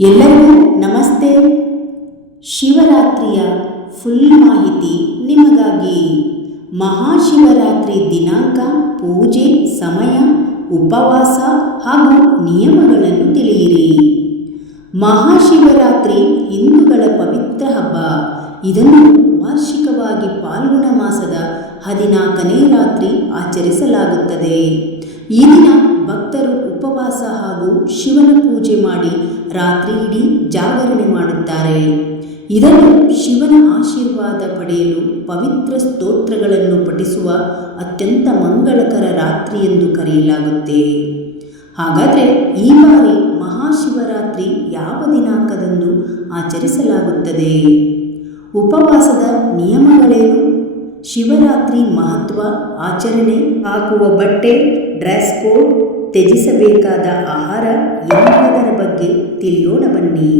ಎಲ್ಲರಿಗೂ ನಮಸ್ತೆ. ಶಿವರಾತ್ರಿಯ ಫುಲ್ ಮಾಹಿತಿ ನಿಮಗಾಗಿ. ಮಹಾಶಿವರಾತ್ರಿ ದಿನಾಂಕ, ಪೂಜೆ, ಸಮಯ, ಉಪವಾಸ ಹಾಗೂ ನಿಯಮಗಳನ್ನು ತಿಳಿಯಿರಿ. ಮಹಾಶಿವರಾತ್ರಿ ಹಿಂದೂಗಳ ಪವಿತ್ರ ಹಬ್ಬ. ಇದನ್ನು ವಾರ್ಷಿಕವಾಗಿ ಪಾಲ್ಗುಣ ಮಾಸದ ಹದಿನಾಲ್ಕನೇ ರಾತ್ರಿ ಆಚರಿಸಲಾಗುತ್ತದೆ. ಈ ದಿನ ಭಕ್ತರು ಉಪವಾಸ ಹಾಗೂ ಶಿವನ ಪೂಜೆ ಮಾಡಿ ರಾತ್ರಿ ಇಡೀ ಜಾಗರಣೆ ಮಾಡುತ್ತಾರೆ. ಇದನ್ನು ಶಿವನ ಆಶೀರ್ವಾದ ಪಡೆಯಲು ಪವಿತ್ರ ಸ್ತೋತ್ರಗಳನ್ನು ಪಠಿಸುವ ಅತ್ಯಂತ ಮಂಗಳಕರ ರಾತ್ರಿ ಎಂದು ಕರೆಯಲಾಗುತ್ತೆ. ಹಾಗಾದರೆ ಈ ಬಾರಿ ಮಹಾಶಿವರಾತ್ರಿ ಯಾವ ದಿನಾಂಕದಂದು ಆಚರಿಸಲಾಗುತ್ತದೆ? ಉಪವಾಸದ ನಿಯಮಗಳೇನು? ಶಿವರಾತ್ರಿ ಮಹತ್ವ, ಆಚರಣೆ, ಹಾಕುವ ಬಟ್ಟೆ, ಡ್ರೆಸ್ ಕೋಡ್, ತ್ಯಜಿಸಬೇಕಾದ ಆಹಾರ ಎಂಬುದರ ಬಗ್ಗೆ ತಿಳಿಯೋಣ ಬನ್ನಿ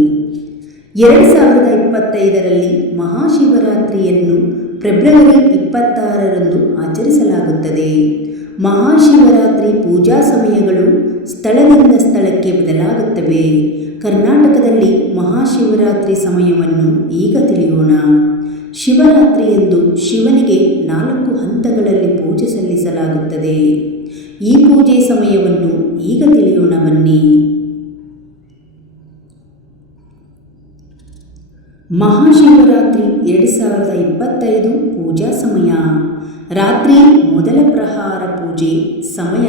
ಎರಡು ಸಾವಿರದ ಇಪ್ಪತ್ತೈದರಲ್ಲಿ ಮಹಾಶಿವರಾತ್ರಿಯನ್ನು ಫೆಬ್ರವರಿ ಇಪ್ಪತ್ತಾರರಂದು ಆಚರಿಸಲಾಗುತ್ತದೆ. ಮಹಾಶಿವರಾತ್ರಿ ಪೂಜಾ ಸಮಯಗಳು ಸ್ಥಳದಿಂದ ಸ್ಥಳಕ್ಕೆ ಬದಲಾಗುತ್ತವೆ. ಕರ್ನಾಟಕದಲ್ಲಿ ಮಹಾಶಿವರಾತ್ರಿ ಸಮಯವನ್ನು ಈಗ ತಿಳಿಯೋಣ. ಶಿವರಾತ್ರಿಯಂದು ಶಿವನಿಗೆ ನಾಲ್ಕು ಹಂತಗಳಲ್ಲಿ ಪೂಜೆ ಸಲ್ಲಿಸಲಾಗುತ್ತದೆ. ಈ ಪೂಜೆ ಸಮಯವನ್ನು ಈಗ ತಿಳಿಯೋಣ ಬನ್ನಿ. ಮಹಾಶಿವರಾತ್ರಿ ಎರಡು ಸಾವಿರದ ಇಪ್ಪತ್ತೈದು ಪೂಜಾ ಸಮಯ. ರಾತ್ರಿ ಮೊದಲ ಪ್ರಹಾರ ಪೂಜೆ ಸಮಯ.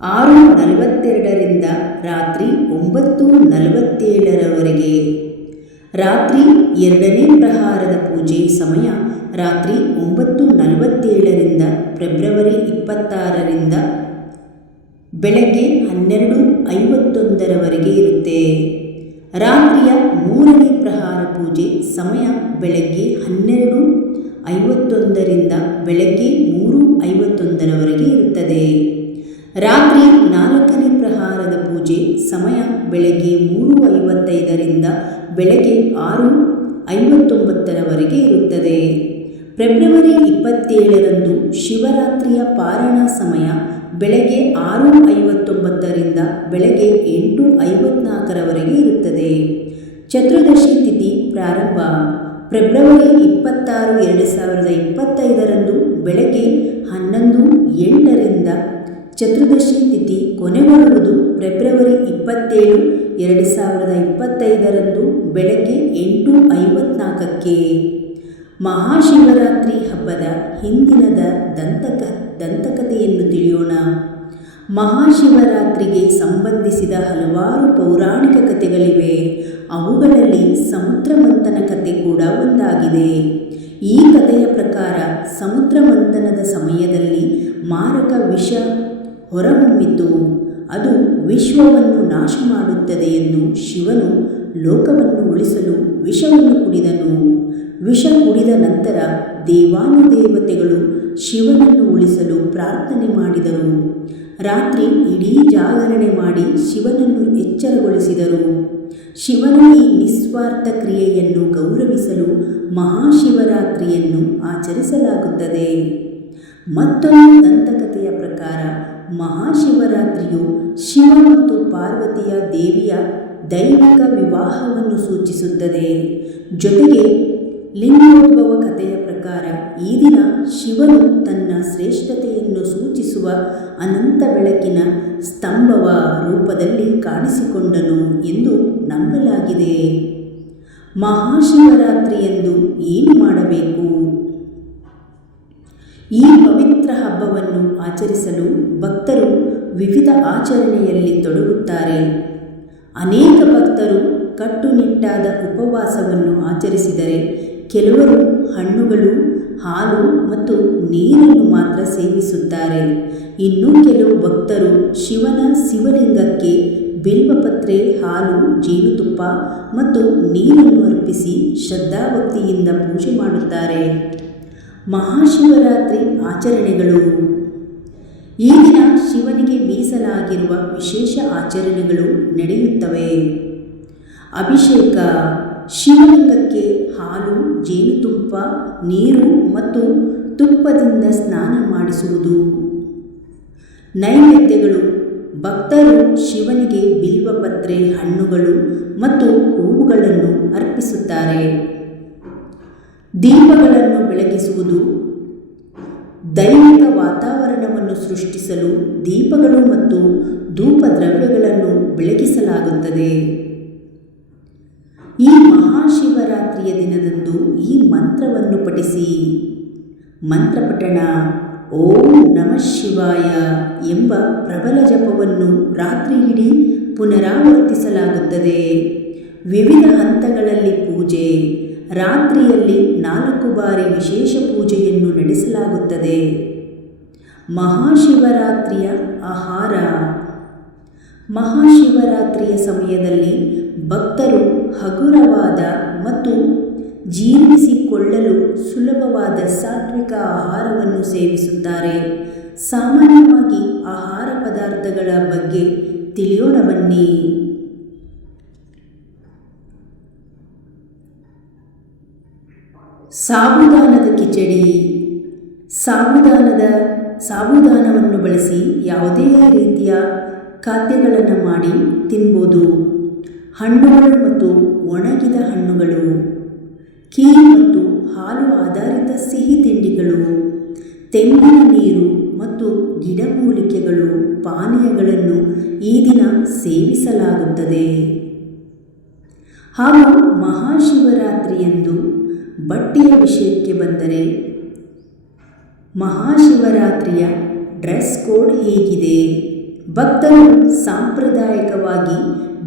ಆರು ನಲವತ್ತೆರಡರಿಂದ ರಾತ್ರಿ ಒಂಬತ್ತು ನಲವತ್ತೇಳರವರೆಗೆ. ರಾತ್ರಿ ಎರಡನೇ ಪ್ರಹಾರದ ಪೂಜೆ ಸಮಯ. ರಾತ್ರಿ ಒಂಬತ್ತು ನಲವತ್ತೇಳರಿಂದ ಫೆಬ್ರವರಿ ಇಪ್ಪತ್ತಾರರಿಂದ ಬೆಳಗ್ಗೆ ಹನ್ನೆರಡು ಐವತ್ತೊಂದರವರೆಗೆ ಇರುತ್ತೆ. ರಾತ್ರಿಯ ಮೂರನೇ ಪ್ರಹಾರ ಪೂಜೆ ಸಮಯ ಬೆಳಗ್ಗೆ ಹನ್ನೆರಡು ಐವತ್ತೊಂದರಿಂದ ಬೆಳಗ್ಗೆ ಮೂರು ಐವತ್ತೊಂದರವರೆಗೆ ಇರುತ್ತದೆ. ರಾತ್ರಿ ನಾಲ್ಕನೇ ಪ್ರಹಾರದ ಪೂಜೆ ಸಮಯ ಬೆಳಗ್ಗೆ ಮೂರು ಐವತ್ತೈದರಿಂದ ಬೆಳಗ್ಗೆ ಆರು ಐವತ್ತೊಂಬತ್ತರವರೆಗೆ ಇರುತ್ತದೆ. ಫೆಬ್ರವರಿ ಇಪ್ಪತ್ತೇಳರಂದು ಶಿವರಾತ್ರಿಯ ಪಾರಣ ಸಮಯ ಬೆಳಗ್ಗೆ ಆರು ಐವತ್ತೊಂಬತ್ತರಿಂದ ಬೆಳಗ್ಗೆ ಎಂಟು ಐವತ್ನಾಲ್ಕರವರೆಗೆ ಇರುತ್ತದೆ. ಚತುರ್ದಶಿ ತಿಥಿ ಪ್ರಾರಂಭ. ಫೆಬ್ರವರಿ ಇಪ್ಪತ್ತಾರು ಎರಡು ಸಾವಿರದ ಇಪ್ಪತ್ತೈದರಂದು ಬೆಳಗ್ಗೆ ಹನ್ನೊಂದು ಎಂಟರಿಂದ ಚತುರ್ದಶಿ ತಿಥಿ ಕೊನೆಗೊಳ್ಳುವುದು ಫೆಬ್ರವರಿ ಇಪ್ಪತ್ತೇಳು ಎರಡು ಸಾವಿರದ ಇಪ್ಪತ್ತೈದರಂದು ಬೆಳಗ್ಗೆ ಎಂಟು ಐವತ್ನಾಲ್ಕಕ್ಕೆ ಮಹಾಶಿವರಾತ್ರಿ ಹಬ್ಬದ ಹಿಂದಿನದ ದಂತಕ ದಂತಕಥೆಯನ್ನು ತಿಳಿಯೋಣ. ಮಹಾಶಿವರಾತ್ರಿಗೆ ಸಂಬಂಧಿಸಿದ ಹಲವಾರು ಪೌರಾಣಿಕ ಕಥೆಗಳಿವೆ. ಅವುಗಳಲ್ಲಿ ಸಮುದ್ರ ಮಂಥನ ಕಥೆ ಕೂಡ ಒಂದಾಗಿದೆ. ಈ ಕಥೆಯ ಪ್ರಕಾರ ಸಮುದ್ರ ಮಂಥನದ ಸಮಯದಲ್ಲಿ ಮಾರಕ ವಿಷ ಹೊರಹೊಮ್ಮಿತು. ಅದು ವಿಶ್ವವನ್ನು ನಾಶ ಮಾಡುತ್ತದೆ ಎಂದು ಶಿವನು ಲೋಕವನ್ನು ಉಳಿಸಲು ವಿಷವನ್ನು ಕುಡಿದನು. ವಿಷ ಕುಡಿದ ನಂತರ ದೇವಾನುದೇವತೆಗಳು ಶಿವನನ್ನು ಉಳಿಸಲು ಪ್ರಾರ್ಥನೆ ಮಾಡಿದರು. ರಾತ್ರಿ ಇಡೀ ಜಾಗರಣೆ ಮಾಡಿ ಶಿವನನ್ನು ಎಚ್ಚರಗೊಳಿಸಿದರು. ಶಿವನ ಈ ನಿಸ್ವಾರ್ಥ ಕ್ರಿಯೆಯನ್ನು ಗೌರವಿಸಲು ಮಹಾಶಿವರಾತ್ರಿಯನ್ನು ಆಚರಿಸಲಾಗುತ್ತದೆ. ಮತ್ತೊಂದು ದಂತಕಥೆಯ ಪ್ರಕಾರ ಮಹಾಶಿವರಾತ್ರಿಯು ಶಿವ ಮತ್ತು ಪಾರ್ವತಿಯ ದೇವಿಯ ದೈವಿಕ ವಿವಾಹವನ್ನು ಸೂಚಿಸುತ್ತದೆ. ಜೊತೆಗೆ ಲಿಂಗೋದ್ಭವ ಕಥೆಯ ಪ್ರಕಾರ ಈ ದಿನ ಶಿವನು ತನ್ನ ಶ್ರೇಷ್ಠತೆಯನ್ನು ಸೂಚಿಸುವ ಅನಂತ ಬೆಳಕಿನ ಸ್ತಂಭವ ರೂಪದಲ್ಲಿ ಕಾಣಿಸಿಕೊಂಡನು ಎಂದು ನಂಬಲಾಗಿದೆ. ಮಹಾಶಿವರಾತ್ರಿಯಂದು ಏನು ಮಾಡಬೇಕು? ಈ ಪವಿತ್ರ ಹಬ್ಬವನ್ನು ಆಚರಿಸಲು ಭಕ್ತರು ವಿವಿಧ ಆಚರಣೆಯಲ್ಲಿ ತೊಡಗುತ್ತಾರೆ. ಅನೇಕ ಭಕ್ತರು ಕಟ್ಟುನಿಟ್ಟಾದ ಉಪವಾಸವನ್ನು ಆಚರಿಸಿದರೆ ಕೆಲವರು ಹಣ್ಣುಗಳು, ಹಾಲು ಮತ್ತು ನೀರನ್ನು ಮಾತ್ರ ಸೇವಿಸುತ್ತಾರೆ. ಇನ್ನು ಕೆಲವು ಭಕ್ತರು ಶಿವನ ಶಿವಲಿಂಗಕ್ಕೆ ಬಿಲ್ವಪತ್ರೆ, ಹಾಲು, ಜೇನುತುಪ್ಪ ಮತ್ತು ನೀರನ್ನು ಅರ್ಪಿಸಿ ಶ್ರದ್ಧಾಭಕ್ತಿಯಿಂದ ಪೂಜೆ ಮಾಡುತ್ತಾರೆ. ಮಹಾಶಿವರಾತ್ರಿ ಆಚರಣೆಗಳು. ಈ ದಿನ ಶಿವನಿಗೆ ಮೀಸಲಾಗಿರುವ ವಿಶೇಷ ಆಚರಣೆಗಳು ನಡೆಯುತ್ತವೆ. ಅಭಿಷೇಕ. ಶಿವಲಿಂಗಕ್ಕೆ ಹಾಲು ಜೇನುತುಪ್ಪ ನೀರು ಮತ್ತು ತುಪ್ಪದಿಂದ ಸ್ನಾನ ಮಾಡಿಸುವುದು. ನೈವೇದ್ಯಗಳು. ಭಕ್ತರು ಶಿವನಿಗೆ ಬಿಲ್ವಪತ್ರೆ ಹಣ್ಣುಗಳು ಮತ್ತು ಹೂವುಗಳನ್ನು ಅರ್ಪಿಸುತ್ತಾರೆ. ದೀಪಗಳನ್ನು ಬೆಳಗಿಸುವುದು. ದೈವಿಕ ವಾತಾವರಣವನ್ನು ಸೃಷ್ಟಿಸಲು ದೀಪಗಳು ಮತ್ತು ಧೂಪ ದ್ರವ್ಯಗಳನ್ನು ಬೆಳಗಿಸಲಾಗುತ್ತದೆ. ಈ ಮಹಾಶಿವರಾತ್ರಿಯ ದಿನದಂದು ಈ ಮಂತ್ರವನ್ನು ಪಠಿಸಿ. ಮಂತ್ರಪಠಣ ಓಂ ನಮಃ ಶಿವಾಯ ಎಂಬ ಪ್ರಬಲ ಜಪವನ್ನು ರಾತ್ರಿಯಿಡೀ ಪುನರಾವರ್ತಿಸಲಾಗುತ್ತದೆ. ವಿವಿಧ ಹಂತಗಳಲ್ಲಿ ಪೂಜೆ, ರಾತ್ರಿಯಲ್ಲಿ ನಾಲ್ಕು ಬಾರಿ ವಿಶೇಷ ಪೂಜೆಯನ್ನು ನಡೆಸಲಾಗುತ್ತದೆ. ಮಹಾಶಿವರಾತ್ರಿಯ ಆಹಾರ. ಮಹಾಶಿವರಾತ್ರಿಯ ಸಮಯದಲ್ಲಿ ಭಕ್ತರು ಹಗುರವಾದ ಮತ್ತು ಜೀರ್ಣಿಸಿಕೊಳ್ಳಲು ಸುಲಭವಾದ ಸಾತ್ವಿಕ ಆಹಾರವನ್ನು ಸೇವಿಸುತ್ತಾರೆ. ಸಾಮಾನ್ಯವಾಗಿ ಆಹಾರ ಪದಾರ್ಥಗಳ ಬಗ್ಗೆ ತಿಳಿಯೋಣ ಬನ್ನಿ ಸಾಬುದಾನದ ಕಿಚಡಿ. ಸಾಬುದಾನದ ಸಾಬುದಾನವನ್ನು ಬಳಸಿ ಯಾವುದೇ ರೀತಿಯ ಖಾದ್ಯಗಳನ್ನು ಮಾಡಿ ತಿನ್ಬೋದು. ಹಣ್ಣುಗಳು ಮತ್ತು ಒಣಗಿದ ಹಣ್ಣುಗಳು ಕೀರಿ ಮತ್ತು ಹಾಲು ಆಧಾರಿತ ಸಿಹಿ ತಿಂಡಿಗಳು, ತೆಂಗಿನ ನೀರು ಮತ್ತು ಗಿಡಮೂಲಿಕೆಗಳು ಪಾನೀಯಗಳನ್ನು ಈ ದಿನ ಸೇವಿಸಲಾಗುತ್ತದೆ. ಹಾಗೂ ಮಹಾಶಿವರಾತ್ರಿಯಂದು ಬಟ್ಟೆಯ ವಿಷಯಕ್ಕೆ ಬಂದರೆ, ಮಹಾಶಿವರಾತ್ರಿಯ ಡ್ರೆಸ್ ಕೋಡ್ ಹೇಗಿದೆ. ಭಕ್ತರು ಸಾಂಪ್ರದಾಯಿಕವಾಗಿ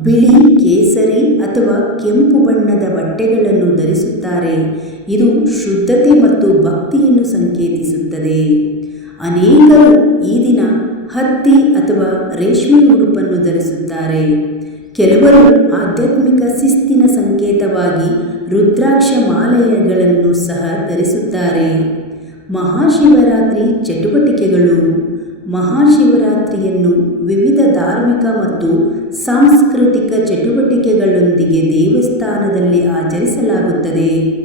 ಬಿಳಿ ಕೇಸರಿ ಅಥವಾ ಕೆಂಪು ಬಣ್ಣದ ಬಟ್ಟೆಗಳನ್ನು ಧರಿಸುತ್ತಾರೆ. ಇದು ಶುದ್ಧತೆ ಮತ್ತು ಭಕ್ತಿಯನ್ನು ಸಂಕೇತಿಸುತ್ತದೆ. ಅನೇಕರು ಈ ದಿನ ಹತ್ತಿ ಅಥವಾ ರೇಷ್ಮೆ ಉಡುಪನ್ನು ಧರಿಸುತ್ತಾರೆ. ಕೆಲವರು ಆಧ್ಯಾತ್ಮಿಕ ಶಿಸ್ತಿನ ಸಂಕೇತವಾಗಿ ರುದ್ರಾಕ್ಷ ಮಾಲೆಗಳನ್ನು ಸಹ ಧರಿಸುತ್ತಾರೆ. ಮಹಾಶಿವರಾತ್ರಿ ಚಟುವಟಿಕೆಗಳು. ಮಹಾಶಿವರಾತ್ರಿಯನ್ನು ವಿವಿಧ ಧಾರ್ಮಿಕ ಮತ್ತು ಸಾಂಸ್ಕೃತಿಕ ಚಟುವಟಿಕೆಗಳೊಂದಿಗೆ ದೇವಸ್ಥಾನದಲ್ಲಿ ಆಚರಿಸಲಾಗುತ್ತದೆ.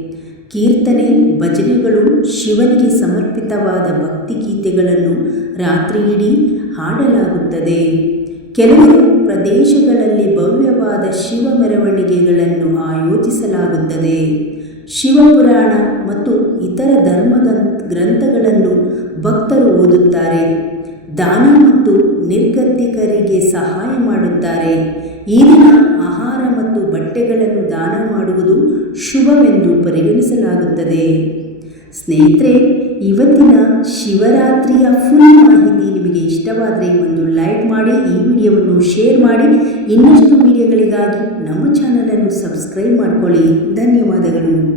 ಕೀರ್ತನೆ, ಭಜನೆಗಳು, ಶಿವನಿಗೆ ಸಮರ್ಪಿತವಾದ ಭಕ್ತಿಗೀತೆಗಳನ್ನು ರಾತ್ರಿಯಿಡೀ ಹಾಡಲಾಗುತ್ತದೆ. ಕೆಲವು ಪ್ರದೇಶಗಳಲ್ಲಿ ಭವ್ಯವಾದ ಶಿವ ಮೆರವಣಿಗೆಗಳನ್ನು ಆಯೋಜಿಸಲಾಗುತ್ತದೆ. ಶಿವಪುರಾಣ ಮತ್ತು ಇತರ ಧರ್ಮ ಗ್ರಂಥಗಳನ್ನು ಭಕ್ತರು ಓದುತ್ತಾರೆ. ದಾನ ಮತ್ತು ನಿರ್ಗತಿಕರಿಗೆ ಸಹಾಯ ಮಾಡುತ್ತಾರೆ. ಈ ದಿನ ಆಹಾರ ಮತ್ತು ಬಟ್ಟೆಗಳನ್ನು ದಾನ ಮಾಡುವುದು ಶುಭವೆಂದು ಪರಿಗಣಿಸಲಾಗುತ್ತದೆ. ಸ್ನೇಹಿತರೆ, ಇವತ್ತಿನ ಶಿವರಾತ್ರಿಯ ಫುಲ್ ಮಾಹಿತಿ ನಿಮಗೆ ಇಷ್ಟವಾದರೆ ಒಂದು ಲೈಕ್ ಮಾಡಿ, ಈ ವಿಡಿಯೋವನ್ನು ಶೇರ್ ಮಾಡಿ, ಇನ್ನಷ್ಟು ವಿಡಿಯೋಗಳಿಗಾಗಿ ನಮ್ಮ ಚಾನಲನ್ನು ಸಬ್ಸ್ಕ್ರೈಬ್ ಮಾಡಿಕೊಳ್ಳಿ. ಧನ್ಯವಾದಗಳು.